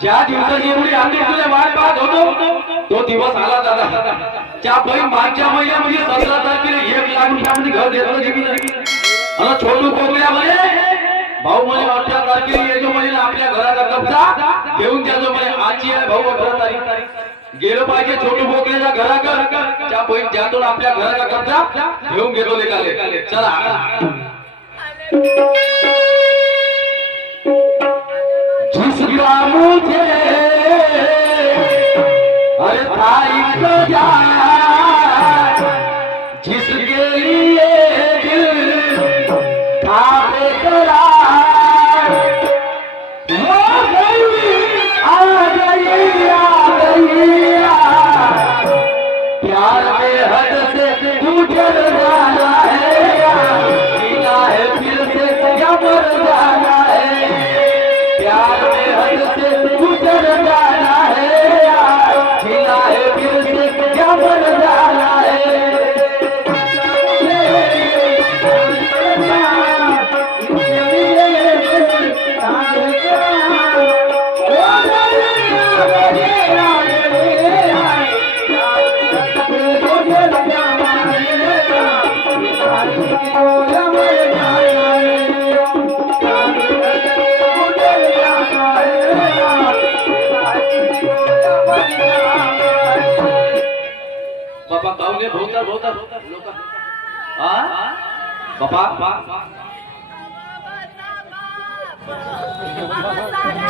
ज्या दिवसाची एवढी आम्ही तुझ्या वाट पाहत होतो तो दिवस आला दादा. त्या बाई मागच्या महिन्यामध्ये 17 तारखेला 1 लाख रुपयामध्ये घर घेतलं जिंकलं. आणि छोटू कोकल्या म्हणे भाऊ म्हणे 18 तारखेला येतो म्हणे आपल्या घराचा कब्जा घेऊन जातो म्हणे. आजची आहे भाऊ 18 तारीख. गेलो पाहिजे छोटू बोकलेच्या घराकडे. त्या बाई ज्यातून आपल्या घराचा कब्जा घेऊन घेतो निघाले. चला जिसका मुझे अरे तारीख जा जिसके लिए दिल था बेकरार वो गई आ गई प्यार में हद से गुजर जाना है जीना है फिर से क्या मर जाना है प्यार में हद से गुजर जाना है जीना है फिर से क्या मर जाना है. बाबा गावले भोवता भोवता लोक बाबा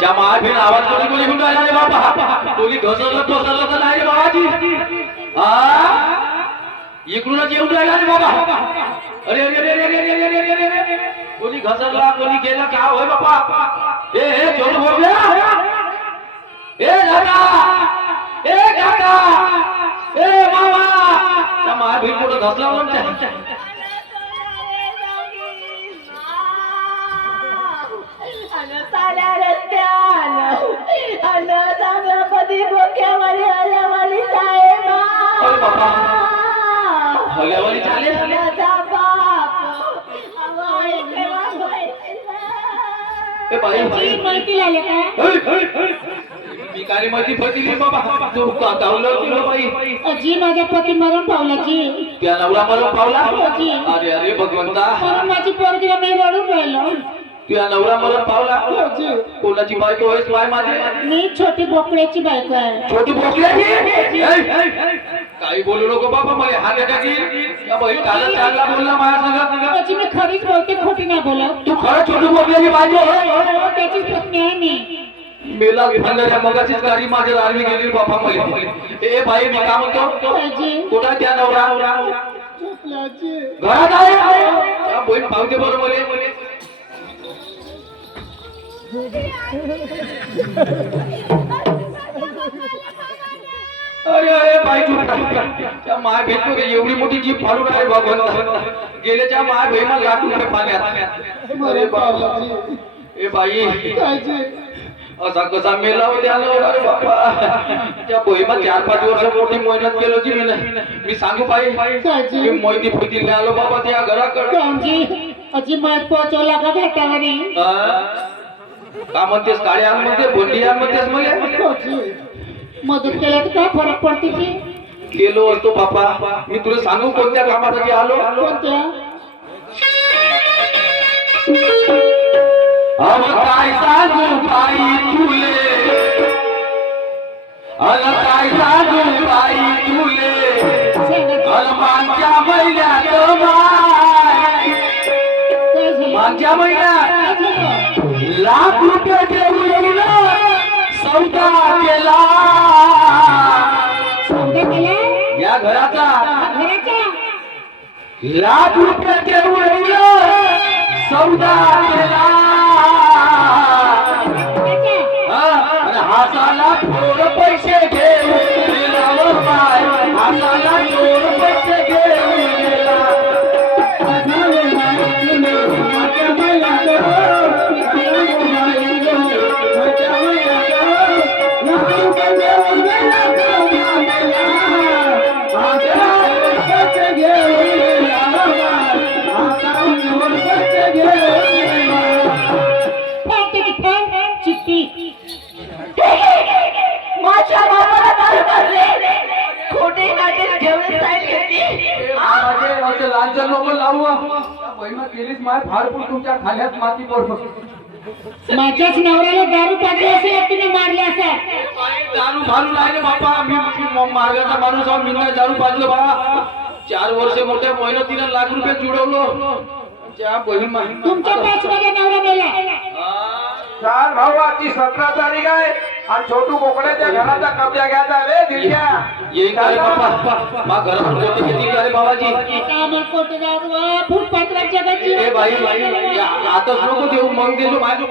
त्या महाभीर आवाज कोणी कोणी म्हणून राहिला रे बाबा. कोणी घसरलं तर नाही रे बाबाजी. इकडूनच येऊन राहिला रे बाबा. अरे अरे अरे अरे अरे अरे कोणी घसरला कोणी गेला क्या होय बाबा. ए छोट बोलल्या ए दादा ए काका ए मामा त्या महाभीर कुठं घसला म्हणते. साल्या रस्त्यानं चांगला कधी डोक्यावाली हल्यावाली साहेब हल्यावाली चालेल माहिती लागले काय मी काय माहिती फसली बाबा. तू गावलं तुला बाई अजी माझ्या पती मरण पावला जी. त्या नवरा मरण पावला. अजी अरे अरे भगवंता म्हणून माझी पोरगीला मी रडून राहिलो. तुझ्या नवरा मरण पावला. कोणाची बायको आहेस बाय माझी. मी छोटी बोकड्याची बायको आहे. छोटी बोकड्याची काही बोलू नको बाबा मला हा देटाची काल चांगला बोलला माझ्या संग. अजी मी खरीच बोलते खोटी नाही बोलत. तू खरं छोटी बोकड्याची बायको त्याचीच पत्नी आहे मी. मेला भांडऱ्या मगाचीच गाडी माझ्या आर्मी गेली बापा मला. ए बाई मी काय म्हणतो कुठं त्या नवरा घरात आहे बहीण पावते बरोबर अरे अरे बाई त्या माय भेटतो एवढी मोठी जीप फाडून आहे भगवंत. गेल्याच्या माय भेमा लाख रुपये पाण्यात. अरे बाबा ए बाई असा कसा मेला होत्या बाबा. त्या बहिमा 4-5 वर्ष मोठी मेहनत केलं जी मी सांगू पाहिजे मी मोहिती फुटीला आलो बाबा त्या घराकडे. अजी मत पोहोचवला का भेटावरी का म्हणतेस काळ्यांमध्ये बोंडियांमध्येच मला मदत केल्यात काय फरक पडते की. गेलो असतो बापा. मी तुला सांगू कोणत्या कामासाठी आलो. कोणत्या अब काय सांगू बाई तुले काय सांगू बाई तुले मागच्या महिन्यात मागच्या महिन्यात लाख रुपये देऊन सौदा केला. या घराचा लाख रुपये देऊन सौदा केला. हासाला थोड पैसे घेऊन हासाला थोड पैसे घेऊन गेला. चिट्टी लालचं नको लावू बहिणा केलीच माय फाडपून तुमच्या खाल्यात माती पडतो माझ्याच नवऱ्याला दारू पाजली असेल तुम्ही मारले असाल दारू भारू लागले बापा मी मार्गाचा माणूस आहोत मी नाही दारू पाजलं बा 4 वर्ष मोठ्या मेहनतीनं लाख रुपये जुडवलं त्या बहीण तुमच्या पाचमध्ये नवरा मेला चाल भाऊ आजची 17 तारीख आहे आणि छोटू बोकड्याच्या घराचा कब्जा घ्यायचा रे दिल्या येईल का रे बापा मा घरात कोणती किती का रे बाबाजी कामं कोटी दारू फुटपाथराच्या गच्ची ए बाई आताच नको देऊ मग देतो माझं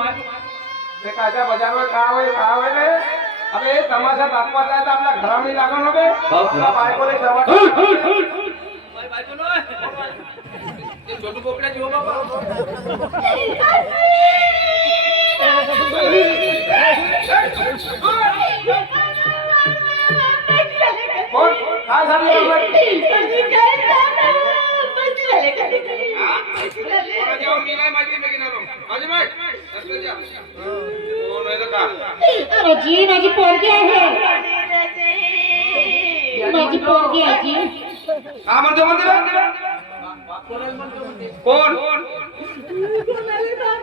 ते कायच्या बजारवर काय होय रे अबे तमाशा दाखवायचा आहे तर आपल्या घरामध्ये लागून नको हो. तुला बायकोले जवळ छोटू बोकड्याची हो बाबा कोण काय झालं आजी माझी पोरगी आहे माझी पोरगी आजी हा म्हणतो कोण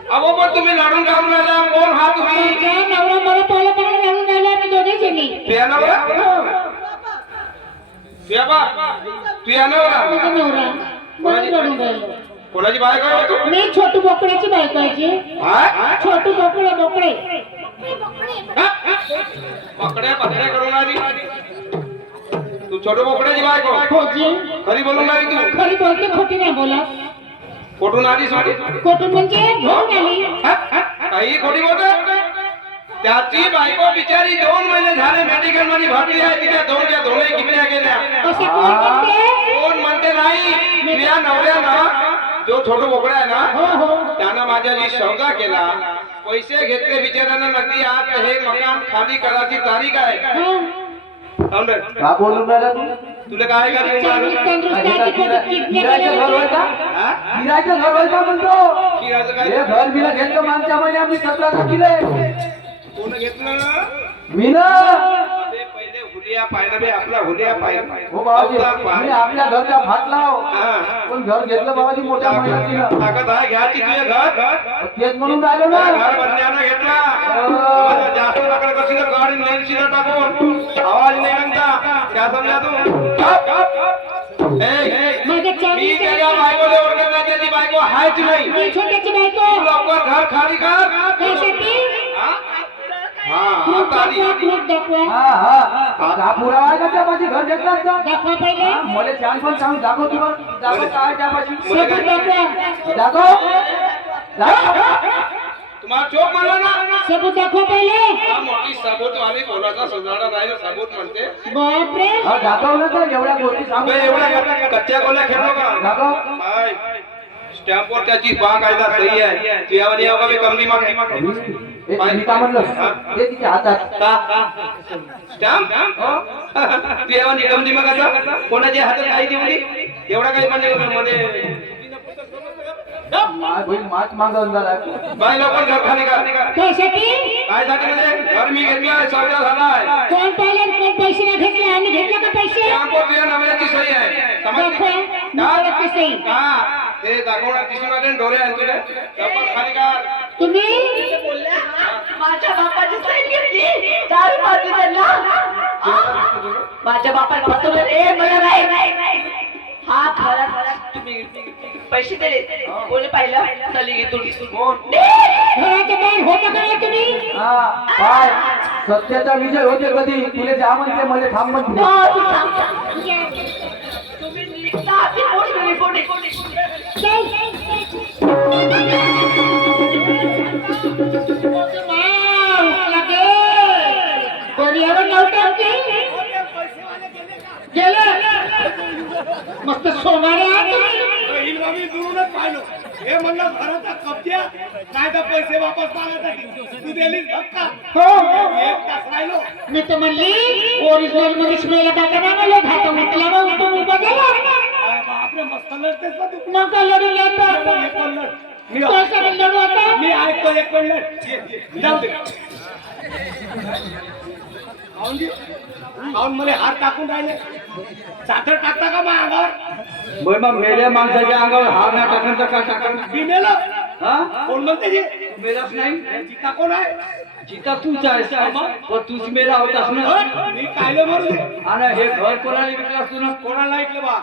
अहो पण तुम्ही लढून काढून राहिला कोण हा तुम्ही माझा नवरा मला पहिला पकडून घालून राहिला आम्ही दोघे जणी तुझ्या नवरा तुझ्या बाप तुझ्या नवरा माझा नवरा म्हणून रडून राहिलो कोणाची बायको आहे तू मी छोटू बोकड्याची बायको आहे जी हा? छोटू बोकडे बोकडे पकड्या पकड्या करून आली तू छोटू बोकड्याची बायको हो जी खरी बोलून आली तू खरी बोलते खोटी नाही बोलत कुठून आली सोडी खोटून म्हणजे घेऊन आली काही खोटी बोलत त्याची बायको बिचारी 2 महिने झाले मेडिकल मध्ये भरती आहे तिच्या दोनच्या दोन्ही किमल्या गेल्या असे कोण म्हणते कोण म्हणते नाही तुझ्या नवऱ्यानं जो छोटू बोकडा आहे ना हो हो त्यानं माझ्याशी सौदा केला पैसे घेतले बिचाऱ्यानं नदी आज हे मकान खाली करायची तारीख आहे हा. थांब रे. का बोलून राहिला तू तुला काय करायचं चांगली तंदुरुस्ताची पोरं किडनॅप गिरायचं घर होय का हा? गिरायचं घर होय का म्हणतो किराचं हे काय घर बिला घेतलं मागच्या महिन्यात मी 17 दिले कोण घेतलं मी ना अबे पहिले हुलिया पाहिलं बे आपला हुलिया पाहिलं हो बाबाजी मी आपल्या घरचा फाट लाव पण घर घेतलं बाबाजी मोठ्या महिन्यात ताकद आहे घ्यायची तुझे घर तेच म्हणून राहिलो ना घर बंद्यानं घेतला तुम्हाला जास्त नकल कशी तर गाडी लेन सीधा टाकून आवाज नाही निघता क्या समजा तू माझ्या मी चांगली त्याच्या बायकोला ओळखत नाही त्याची बायको हायच नाही मी छोट्याची बायको तू लवकर घर खाली कर त्यासाठी हा आता आली ग्रुप दाखवा हा हा पुरावा आहे का त्यापाशी घर घेतला असता दाखवा पहिले मला छान पण सांग दाखव तुला दाखव काय त्यापाशी सबूत दाखवा दाखव दाखव तुम्हाला चोप म्हणलं ना सबूत दाखवा पहिले हा मोठी सबूत वाली कोणाचा सजाडा राहील सबूत म्हणते बापरे हा दाखवलं तर एवढ्या गोष्टी सांग अबे एवढ्या कच्च्या गोल्या खेळलो का दाखव हाय स्टॅम्पवर त्याची बाग कायदा सही आहे तुझ्यावानी अवघा मी कमली मागणी मी का म्हणलं ते तिच्या हातात स्टॅम्प तुझ्यावानी कमली मागायचा कोणाच्या हातात काही देवली एवढा काही म्हणजे माझ बहीण माच मागवून झाला बाय लवकर घर खाली का त्यासाठी काय साठी म्हणजे घर मी घेतलाय सौदा झालाय कोण पाहिलं कोण पैसे नाही घेतले आम्ही घेतले का पैसे स्टॅम्पवर तुझ्या नवऱ्याची सही आहे दाखवा नवऱ्याची सही. हा ते दाखवणार दिसून आले ना डोळे आहे तुला लवकर खाली का तुम्ही माझ्या बापाची सही घेतली दारू पाजली त्यांना माझ्या बापाने फसवलं रे मला नाही हा खरंच तुम्ही पैसे दिले कोणी पाहिलं चली घेतून घराच्या बाहेर होता का नाही तुम्ही हा काय सत्याचा विजय होते कधी तुले जा म्हणते मला थांब म्हणते तुम्ही निघता की कोणी कोरियावर नव्हतं गेलं मस्त सोमारे आहात तुम्ही. दुरूनच पाहिलं हे म्हणलं घराचा कब्जा काय तर पैसे वापस मागण्यासाठी तू दिली धक्का हो एक तास राहिलो मी तर म्हणली ओरिजिनल मध्ये स्मेल टाका ना मला घाटा उठला मग उठून उभा गेला आपले मस्त लढतेस ना तू मग काय लढू लागतो एक पण लढ मी पैसा लढू आता मी ऐकतो एक पण लढ ये, जाऊ दे खाऊन मला हात टाकून राहिले चादर टाकता का माझ्या अंगावर होय मग मेल्या माणसाच्या अंगावर हार नाही टाकणार तर काय टाकणार मी मेलो हा कोण म्हणते जी मेलाच नाही जिता कोण आहे जिता तूच आहेस पण तूच मेला होतास ना हट, मी कायले मरू दे आणि हे घर कोणाला विकलास तू ना कोणाला ऐकलं बा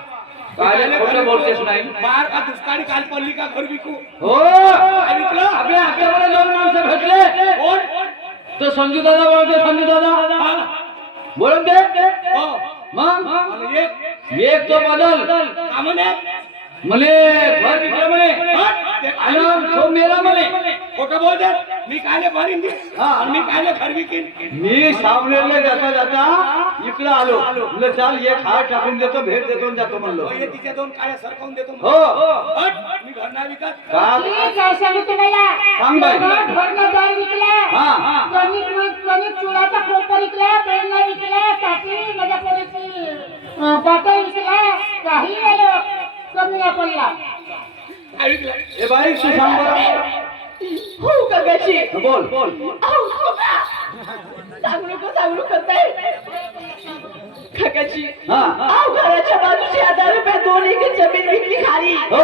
कायले खोटं बोलतेस नाही बाहेर का दुष्काळी काल पडली का घर विकू हो काय विकलं आपल्या आपल्याला दोन माणसं भेटले कोण तो संजू दादा बोलते संजू दादा हा? बोलून दे हो मग आणि एक तो बदल का म्हणे मले घर विकलं म्हणे हट, ते आणि तो मेला म्हणे खोटं बोलते मी कायले भरीन दे हा. आणि मी कायले घर विकीन मी सावलेले जाता जाता इकडे आलो म्हणलं चाल एक हार टाकून देतो भेट देतो आणि जातो म्हणलो पहिले तिच्या दोन काळ्या सरकवून देतो हो हट, मी घर नाही विकत का ठीक आहे सांगू तुम्हाला सांग बाई. घरनं दार विकला हा कणिक चुलाचा कोपर विकला पेन नाही विकला टाकी माझ्या पोरीची बॉटल विकला काही नाही कमी नाही पडला काय विकलं ए बाई तू सांग बरं हो काकाजी बोल बोल सांगू नको ताई काकाजी हा घराच्या बाजूची 1000 रुपये 2 एकर जमीन विकली खाली हो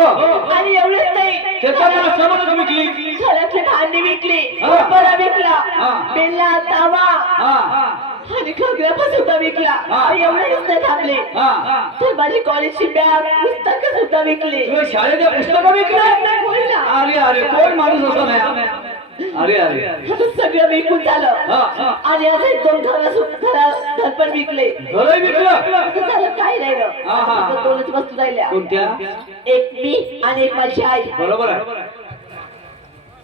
आणि एवढेच नाही त्याचा मला समज विकली घरातली भांडी विकली हा. बरा विकला हा. बेला तावा हा आणि घागरा सुद्धा विकला हा. आणि एवढेच नाही थांबले हा तर माझी कॉलेजची बॅग पुस्तकं सुद्धा विकली तुला शाळेच्या पुस्तकं विकले होय ना अरे अरे कोण माणूस असं नाही अरे अरे आता सगळं विकून झालं हा. आणि आता 2 घर पण विकले घरही विकलं आता झालं काय राहिलं हा, हा. आता 2च वस्तू राहिल्या कोणत्या एक मी आणि एक माझी आई बरोबर आहे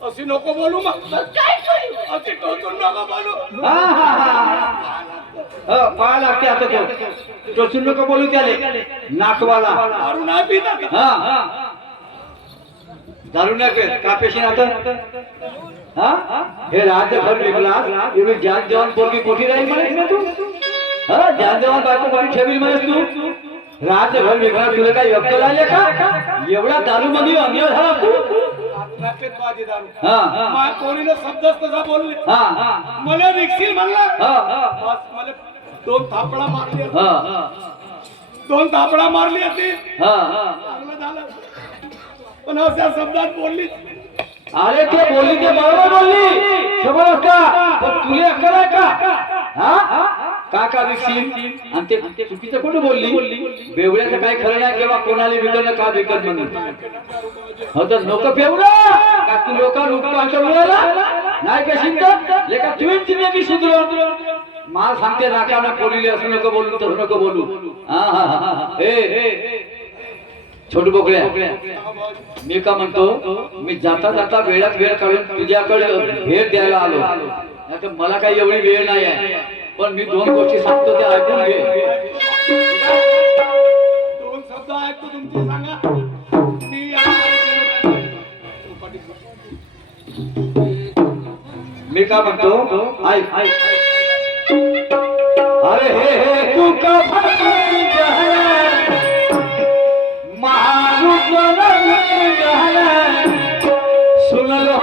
अशी नको बोलू मग मग काय करू अशी टोचून नको बोलू हा हा हा पाय लागते आता तो टोचून नको बोलू त्याले नाकवाला दारू नाही पिता का? हा दारू नाही पेत का पेशीन आता हा हे राज्य घर विकलास एवढी जान जवान पोरगी कोठी राहील म्हणत ना तू हा जान जवान बायको कोणी ठेवील म्हणत तू राज्य घर विकला तुला काही अक्कल आले का एवढ्या दारू मध्ये अन्य झाला तू दारू नाही पित माझी दारू हा माझ्या पोरीनं शब्दच तसा बोलले हा मला विकशील म्हणला हा बस मला 2 थापडा मारली होती. हा 2 थापडा मारली होती हा चांगलं झालं पण अशा शब्दात बोलली अरे ते बोलली ते बरोबर बोलली समज का पण तुला अक्कल आहे का हा का विकशील आणि ते चुकीचं कुठं बोलली बेवड्याचं काय खरं नाही किंवा कोणाला विकलं का विकत म्हणून हो तर लोक पेवडा का तू लोक नाही पेशील तर लेका तुम्ही जिंदगी सुधरव मला सांगते नाकाला पोलीले असं नको बोलू तसं नको बोलू हा हा हा ए छोटू बोकड्या मी का म्हणतो मी जाता जाता वेळात वेळ काढून तुझ्याकडे भेट द्यायला आलो नाहीतर मला काही एवढी वेळ नाही आहे पण मी 2 गोष्टी सांगतो त्या ऐकून घे 2 शब्द ऐकतो तुमचे सांगा मी मी का म्हणतो ऐक अरे हे तू का सुन लो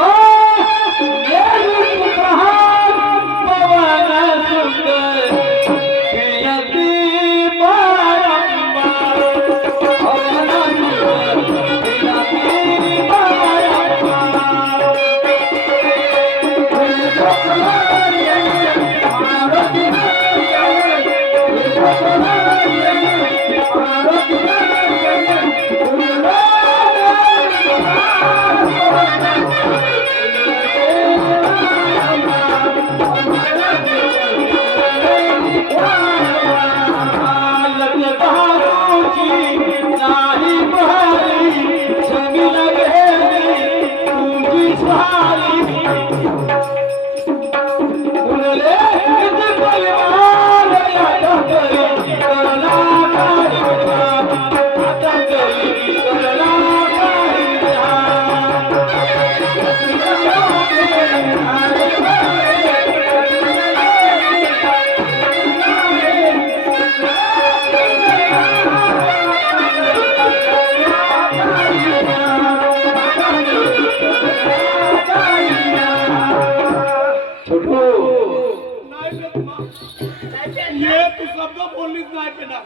ये तू शब्द बोललीच नाही पेना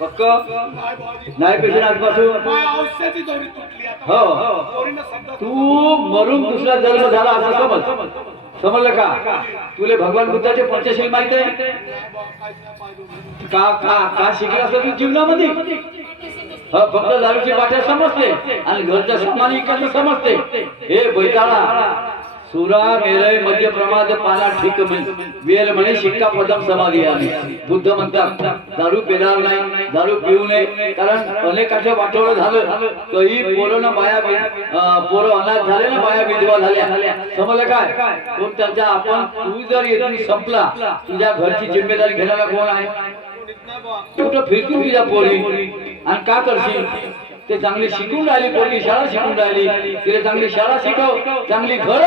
पक्क नाही भाऊजी नाही पेशंट आजपासून माय औषधाची दोरी तुटली आता हो दोरीनं शब्द तू मरून दुसरा जन्म झाला असं समज समजलं का तुले भगवान बुद्धाचे पंचशील माहित आहे का का का शिकला असं तू जीवनामध्ये हो फक्त दारूची बाटल्या समजते आणि घरच्या सामान इकडचं समजते हे बैताळा सुरा मेलय मध्य प्रमाद पाला ठीक वेल म्हणे शिक्का पदम समाधी आली बुद्ध म्हणतात दारू पेणार नाही दारू पिऊ नये कारण अनेकांचं वाटोळं झालं काही पोरं बाया पोरं अनाथ झाले ना बाया विधवा झाल्या समजलं काय तो त्यांच्या आपण तू जर येथून संपला तुझ्या घरची जिम्मेदारी घेणारा कोण आहे कुठं फिरती तुझ्या पोरी आणि का करशील ते चांगली शिकून राहिली पोरगी शाळा शिकून राहिली तिला चांगली शाळा शिकव चांगली घर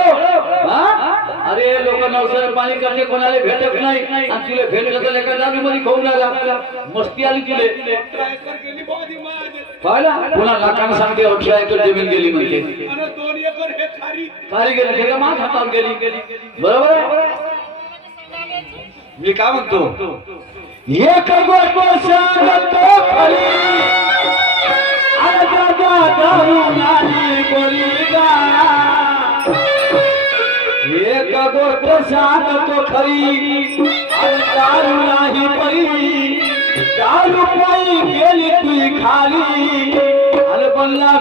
अरे लोक नवसाला पाणी करणे कोणाला भेटत नाही आणि तुला भेटलं तर एका दारू मध्ये खाऊन राहिला मस्ती आली तुले गेली भाऊजी माझे पाहिला पुन्हा लाखांना सांगते 18 एकर जमीन गेली म्हणते आणि 2 एकर हे खारी खाली गेली ते माग हातावर गेली बरोबर आहे मी काय म्हणतो एक गोष्ट सांगतो खरी एक गोष्ट सांगतो खरी दारू नाही परी दारू पायी गेली तुझी खाली आणि बनला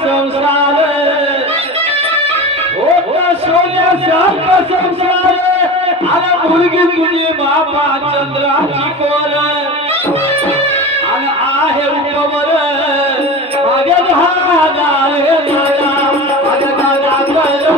संसार होता सोन्यासारखा संसार आला मुलगी तुझी बाबा चंद्राची कोर आणि आहे उपवर माझ्या भागार माझ्या दादा माझ्या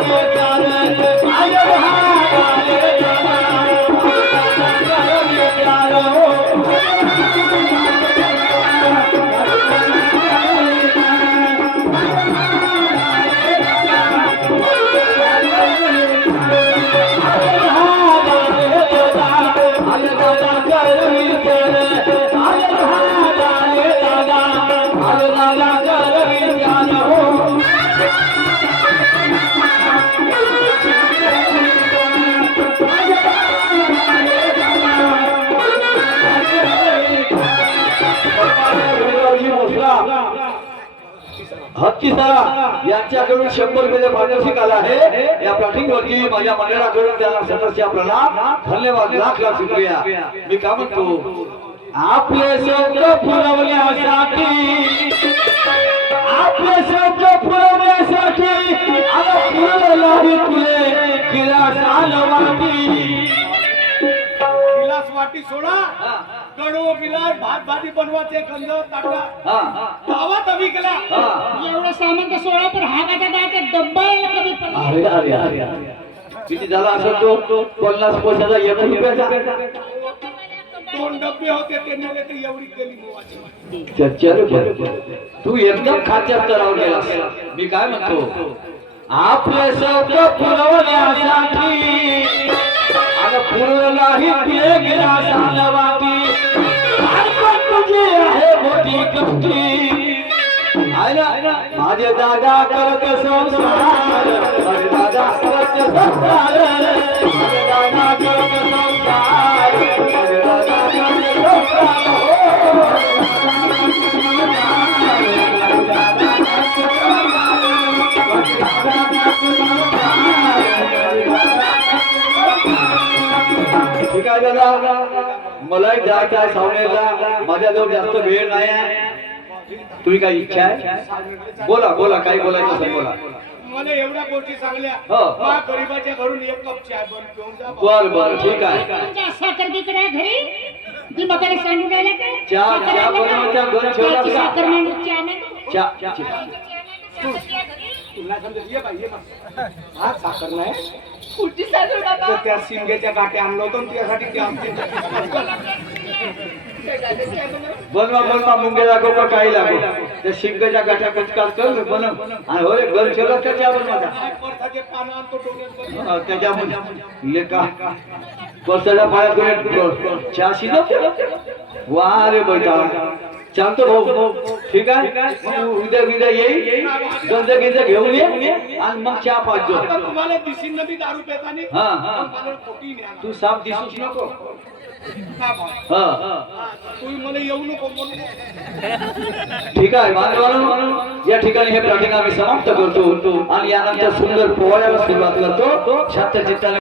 हत्तीसारा यांच्याकडून 100 रुपये पारितोषिक आला आहे या पाठीवरती माझ्या मंडळाकडून त्यांना सदस्य प्रणाम धन्यवाद लाख लाख शुक्रिया मी काय म्हणतो आपले शब्द फुलवण्यासाठी आपले शब्द फुलवण्यासाठी आला फुलवला तुले गिलास वाटी गिलास वाटी सोडा कडू गिलास भात भाजी बनवायचे खंड ताटा गावात आम्ही केला एवढं सामान तर सोळा पण हा का त्याचा डब्बा यायला कमी पडला अरे अरे अरे किती झाला असं तो 50 पैशाचा 1 रुपयाचा 2 डब्बे होते ते नेले तर एवढी गेली मोवाची चर्चा तू एकदम खात्या स्तरावर गेलास मी काय म्हणतो आपले शब्द फुलवण्यासाठी आणि फुललाही तुझे गिलासाला वाटी तुझी आहे मोठी कष्टी माझे दादा करत संसार माझे दादा करत संसार माझे दादा करत संसार माझे दादा करत ठीक आहे दादा मलाही जायचं आहे सावनेरला माझ्याजवळ जास्त वेळ नाही आहे तुझी काही इच्छा आहे बोला बोला काही बोलायचं असेल बोला मला एवढ्या गोष्टी सांगल्या हो. मा गरीबाच्या घरून 1 कप चहा बनवून घेऊन जा बर बर ठीक आहे तुमच्या साखर तिकडे घरी ती मकडे सांगून राहिला काय चहा बनवायचा घर ठेवला का? साखर मांडू चहा मांडू चहा तुला समजत ये बाई ये बाई हा साखर नाही कुठची साखर तर बाबा त्या शिंग्याच्या गाठी आणलो होतो ना तुझ्यासाठी ते आमचे बनवा मुंगे लागो का काही लागो त्या शिंगाच्या गाठ्या कचकाल कर बनव आणि होरे घर ठेवलं का त्या बनवा काय परसाचे पानं आणतो डोक्यात बसून. त्याच्यामध्ये ले का कोसळा पाण्यात चहा शिजव वा रे बैठा चालतो भाऊ ठीक आहे मग उद्या येईल गंज घेऊन ये आणि मग चहा पाजो आता तुम्हाला दिसीन ना मी दारू पेतानी हा मला खोटी न्या तू साप दिसूच नको हा तुम्ही मला येऊ नको म्हणून. ठीक आहे बांधवांनो या ठिकाणी हे प्रार्थना आम्ही समाप्त करतो आणि यानंतर सुंदर पोवाड्याला सुरुवात करतो शांत चित्ताने